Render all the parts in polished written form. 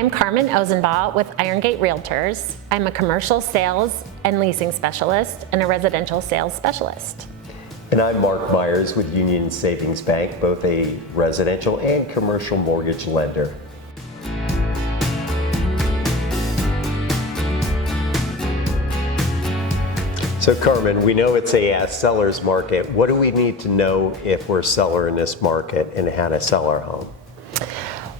I'm Carmen Osenbaugh with Irongate Realtors. I'm a commercial sales and leasing specialist and a residential sales specialist. And I'm Mark Myers with Union Savings Bank, both a residential and commercial mortgage lender. So Carmen, we know it's a seller's market. What do we need to know if we're a seller in this market and how to sell our home?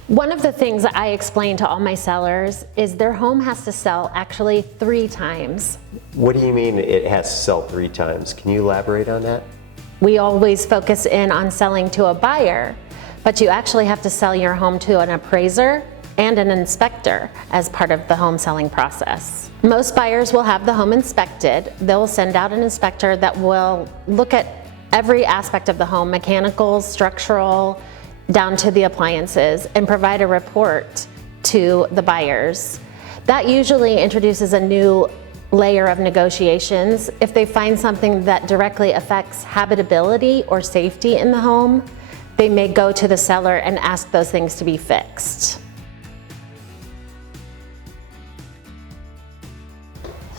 One of the things that I explain to all my sellers is their home has to sell actually 3 times. What do you mean it has to sell 3 times? Can you elaborate on that? We always focus in on selling to a buyer, but you actually have to sell your home to an appraiser and an inspector as part of the home selling process. Most buyers will have the home inspected. They'll send out an inspector that will look at every aspect of the home, mechanical, structural, down to the appliances, and provide a report to the buyers. That usually introduces a new layer of negotiations. If they find something that directly affects habitability or safety in the home, they may go to the seller and ask those things to be fixed.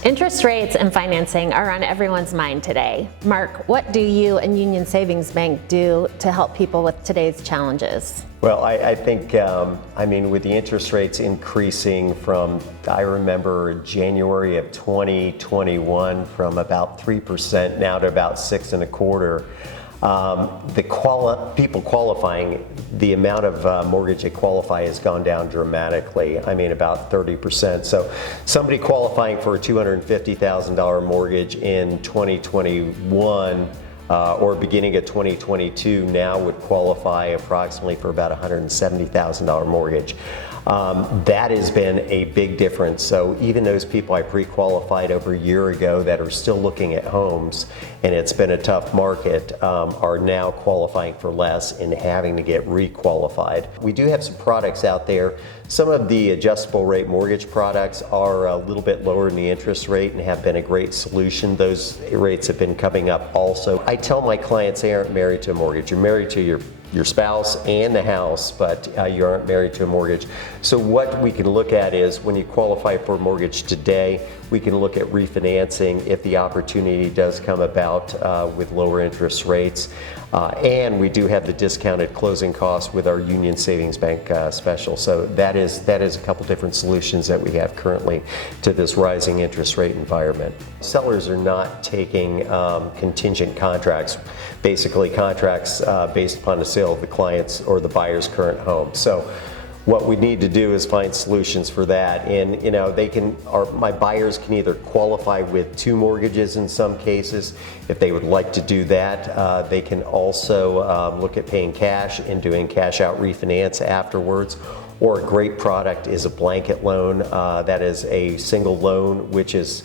Interest rates and financing are on everyone's mind today. Mark, what do you and Union Savings Bank do to help people with today's challenges? Well, I think, with the interest rates increasing from, I remember January of 2021 from about 3% now to about 6.25%. People qualifying, the amount of mortgage they qualify has gone down dramatically. About 30%. So somebody qualifying for a $250,000 mortgage in 2021 or beginning of 2022 now would qualify approximately for about a $170,000 mortgage. That has been a big difference. So even those people I pre-qualified over a year ago that are still looking at homes, and it's been a tough market, are now qualifying for less and having to get re-qualified. We do have some products out there. Some of the adjustable rate mortgage products are a little bit lower in the interest rate and have been a great solution. Those rates have been coming up also. I tell my clients they aren't married to a mortgage. You're married to your spouse and the house, but you aren't married to a mortgage. So what we can look at is when you qualify for a mortgage today, we can look at refinancing if the opportunity does come about with lower interest rates. And we do have the discounted closing costs with our Union Savings Bank special. So that is a couple different solutions that we have currently to this rising interest rate environment. Sellers are not taking contingent contracts, basically contracts based upon the sale of the client's or the buyer's current home. So what we need to do is find solutions for that. And my buyers can either qualify with 2 mortgages in some cases. If they would like to do that, they can also look at paying cash and doing cash out refinance afterwards. Or a great product is a blanket loan. That is a single loan which is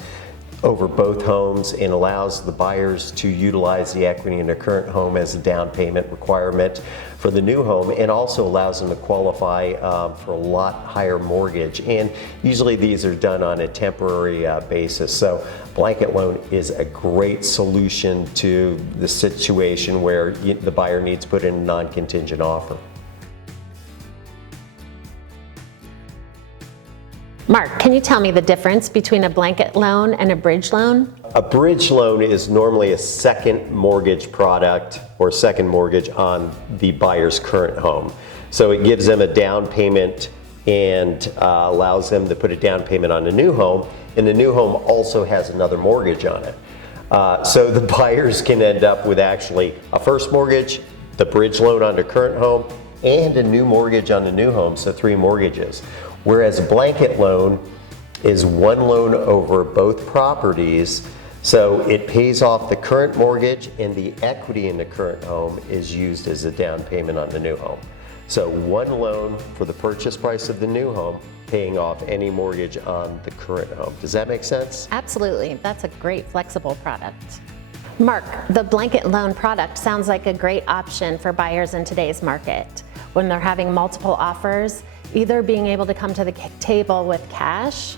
over both homes and allows the buyers to utilize the equity in their current home as a down payment requirement for the new home, and also allows them to qualify for a lot higher mortgage. And usually these are done on a temporary basis. So blanket loan is a great solution to the situation where the buyer needs to put in a non-contingent offer. Mark, can you tell me the difference between a blanket loan and a bridge loan? A bridge loan is normally a second mortgage product or second mortgage on the buyer's current home. So it gives them a down payment and allows them to put a down payment on the new home, and the new home also has another mortgage on it. So the buyers can end up with actually a first mortgage, the bridge loan on their current home, and a new mortgage on the new home, so 3 mortgages. Whereas a blanket loan is one loan over both properties, so it pays off the current mortgage and the equity in the current home is used as a down payment on the new home. So one loan for the purchase price of the new home, paying off any mortgage on the current home. Does that make sense? Absolutely. That's a great flexible product. Mark, the blanket loan product sounds like a great option for buyers in today's market. When they're having multiple offers, either being able to come to the table with cash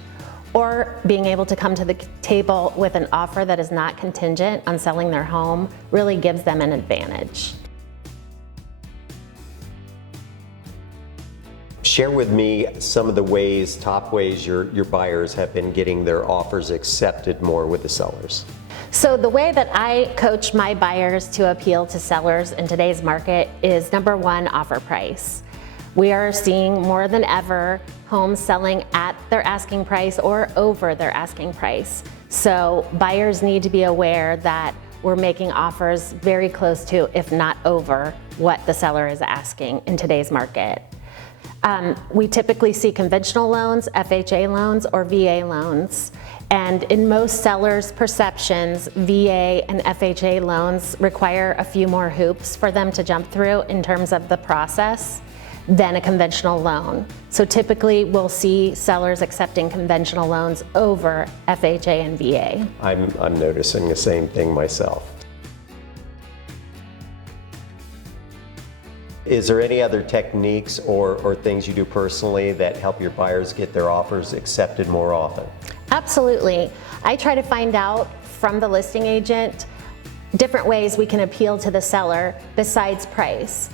or being able to come to the table with an offer that is not contingent on selling their home really gives them an advantage. Share with me some of the ways, top ways your buyers have been getting their offers accepted more with the sellers. So the way that I coach my buyers to appeal to sellers in today's market is number one, offer price. We are seeing more than ever homes selling at their asking price or over their asking price. So buyers need to be aware that we're making offers very close to, if not over, what the seller is asking in today's market. We typically see conventional loans, FHA loans, or VA loans. And in most sellers' perceptions, VA and FHA loans require a few more hoops for them to jump through in terms of the process than a conventional loan. So typically we'll see sellers accepting conventional loans over FHA and VA. I'm noticing the same thing myself. Is there any other techniques or things you do personally that help your buyers get their offers accepted more often? Absolutely. I try to find out from the listing agent different ways we can appeal to the seller besides price.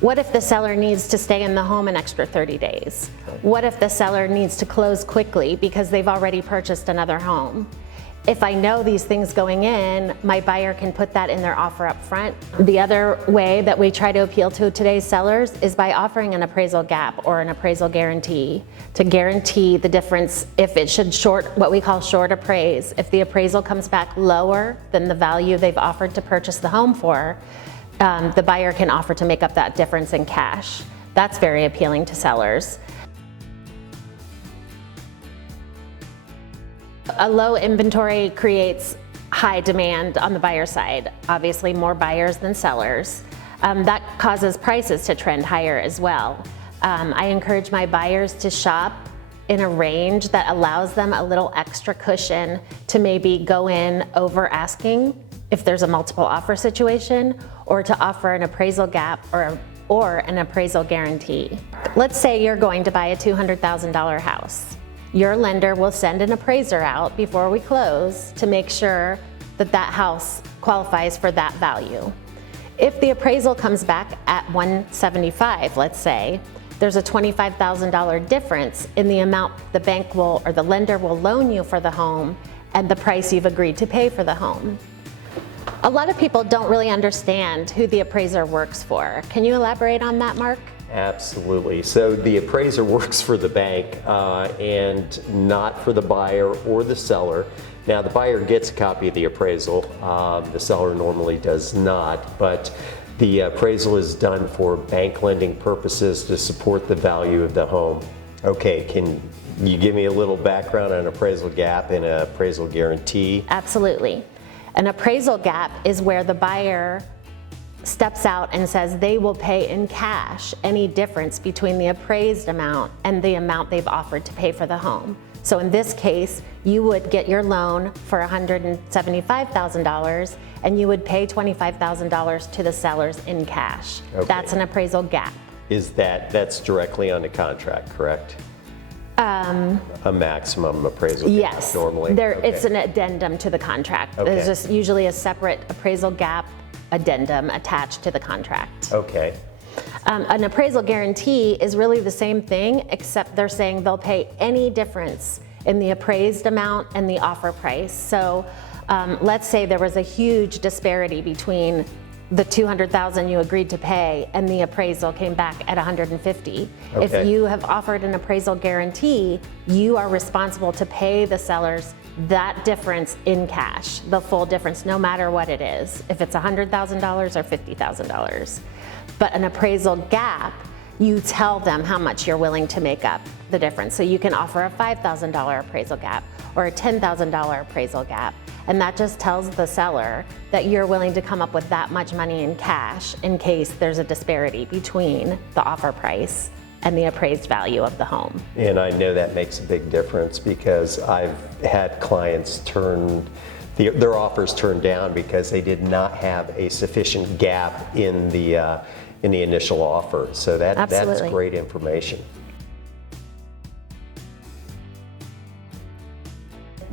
What if the seller needs to stay in the home an extra 30 days? What if the seller needs to close quickly because they've already purchased another home? If I know these things going in, my buyer can put that in their offer up front. The other way that we try to appeal to today's sellers is by offering an appraisal gap or an appraisal guarantee to guarantee the difference if it should what we call short appraise. If the appraisal comes back lower than the value they've offered to purchase the home for, the buyer can offer to make up that difference in cash. That's very appealing to sellers. A low inventory creates high demand on the buyer side, obviously more buyers than sellers. That causes prices to trend higher as well. I encourage my buyers to shop in a range that allows them a little extra cushion to maybe go in over asking if there's a multiple offer situation, or to offer an appraisal gap or an appraisal guarantee. Let's say you're going to buy a $200,000 house. Your lender will send an appraiser out before we close to make sure that that house qualifies for that value. If the appraisal comes back at $175,000, let's say, there's a $25,000 difference in the amount the bank will or the lender will loan you for the home and the price you've agreed to pay for the home. A lot of people don't really understand who the appraiser works for. Can you elaborate on that, Mark? Absolutely. So the appraiser works for the bank and not for the buyer or the seller. Now the buyer gets a copy of the appraisal. The seller normally does not, but the appraisal is done for bank lending purposes to support the value of the home. Okay, can you give me a little background on appraisal gap and an appraisal guarantee? Absolutely. An appraisal gap is where the buyer steps out and says they will pay in cash any difference between the appraised amount and the amount they've offered to pay for the home. So in this case, you would get your loan for $175,000 and you would pay $25,000 to the sellers in cash. Okay. That's an appraisal gap. That's directly on the contract, correct? A maximum appraisal gap, yes, normally? It's an addendum to the contract. Okay. There's just usually a separate appraisal gap addendum attached to the contract. Okay. An appraisal guarantee is really the same thing, except they're saying they'll pay any difference in the appraised amount and the offer price. So let's say there was a huge disparity between the $200,000 you agreed to pay and the appraisal came back at $150,000. Okay. If you have offered an appraisal guarantee, you are responsible to pay the sellers that difference in cash, the full difference, no matter what it is, if it's $100,000 or $50,000. But an appraisal gap, you tell them how much you're willing to make up the difference. So you can offer a $5,000 appraisal gap or a $10,000 appraisal gap. And that just tells the seller that you're willing to come up with that much money in cash in case there's a disparity between the offer price and the appraised value of the home. And I know that makes a big difference because I've had clients their offers turned down because they did not have a sufficient gap in the initial offer. So that's great information.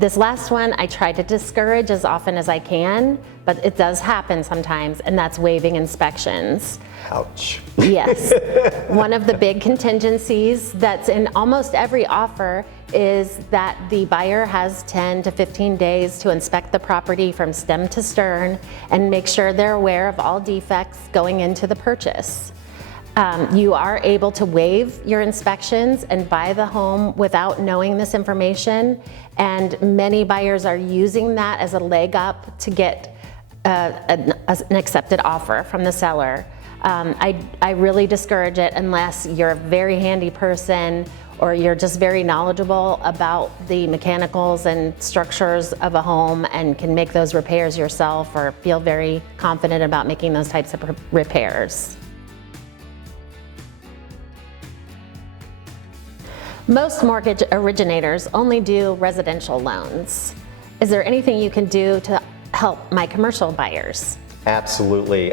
This last one I try to discourage as often as I can, but it does happen sometimes, and that's waiving inspections. Ouch. Yes. One of the big contingencies that's in almost every offer is that the buyer has 10 to 15 days to inspect the property from stem to stern and make sure they're aware of all defects going into the purchase. You are able to waive your inspections and buy the home without knowing this information, and many buyers are using that as a leg up to get an accepted offer from the seller. I really discourage it unless you're a very handy person or you're just very knowledgeable about the mechanicals and structures of a home and can make those repairs yourself or feel very confident about making those types of repairs. Most mortgage originators only do residential loans. Is there anything you can do to help my commercial buyers? Absolutely.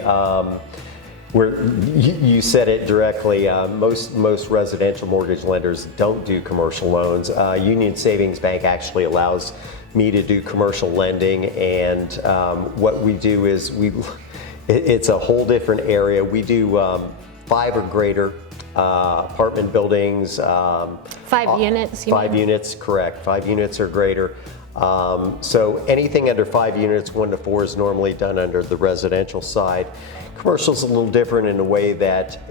You said it directly. Most residential mortgage lenders don't do commercial loans. Union Savings Bank actually allows me to do commercial lending, and what we do is it's a whole different area. We do 5 or greater apartment buildings. 5 units? 5 units, correct. 5 units or greater. So anything under 5 units, 1 to 4 is normally done under the residential side. Commercial is a little different in a way that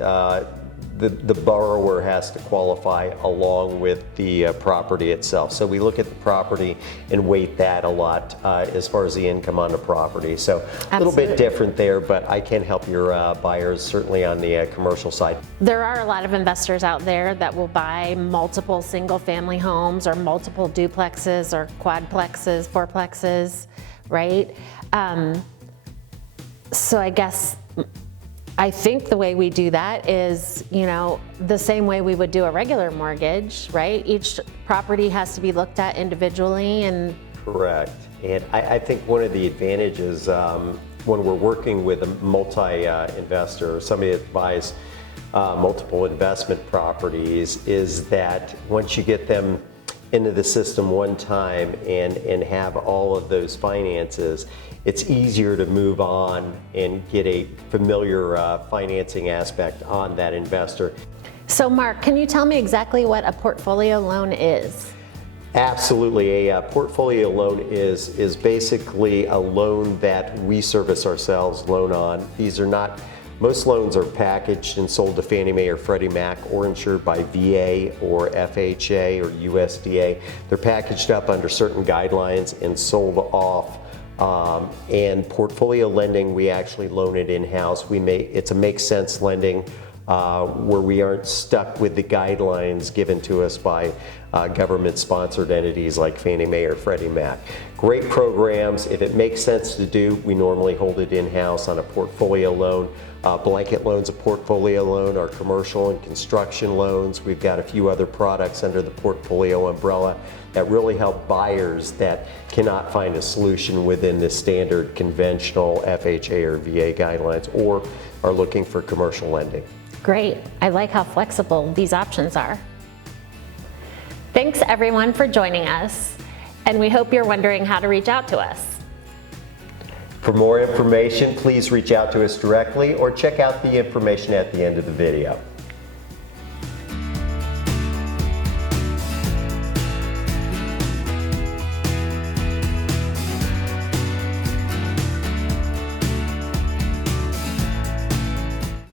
the borrower has to qualify along with the property itself. So we look at the property and weight that a lot as far as the income on the property. So a little bit different there, but I can help your buyers certainly on the commercial side. There are a lot of investors out there that will buy multiple single-family homes or multiple duplexes or quadplexes, fourplexes, right? So I think the way we do that is, the same way we would do a regular mortgage, right? Each property has to be looked at individually and... Correct. And I think one of the advantages when we're working with a multi-investor, somebody that buys multiple investment properties, is that once you get them into the system one time and have all of those finances, it's easier to move on and get a familiar financing aspect on that investor. So Mark, can you tell me exactly what a portfolio loan is? Absolutely. A portfolio loan is basically a loan that we service ourselves loan on. Most loans are packaged and sold to Fannie Mae or Freddie Mac or insured by VA or FHA or USDA. They're packaged up under certain guidelines and sold off. And portfolio lending, we actually loan it in-house. It's a make sense lending where we aren't stuck with the guidelines given to us by government-sponsored entities like Fannie Mae or Freddie Mac. Great programs. If it makes sense to do, we normally hold it in-house on a portfolio loan. Blanket loans, a portfolio loan, our commercial and construction loans. We've got a few other products under the portfolio umbrella that really help buyers that cannot find a solution within the standard conventional FHA or VA guidelines or are looking for commercial lending. Great. I like how flexible these options are. Thanks everyone for joining us, and we hope you're wondering how to reach out to us. For more information, please reach out to us directly or check out the information at the end of the video.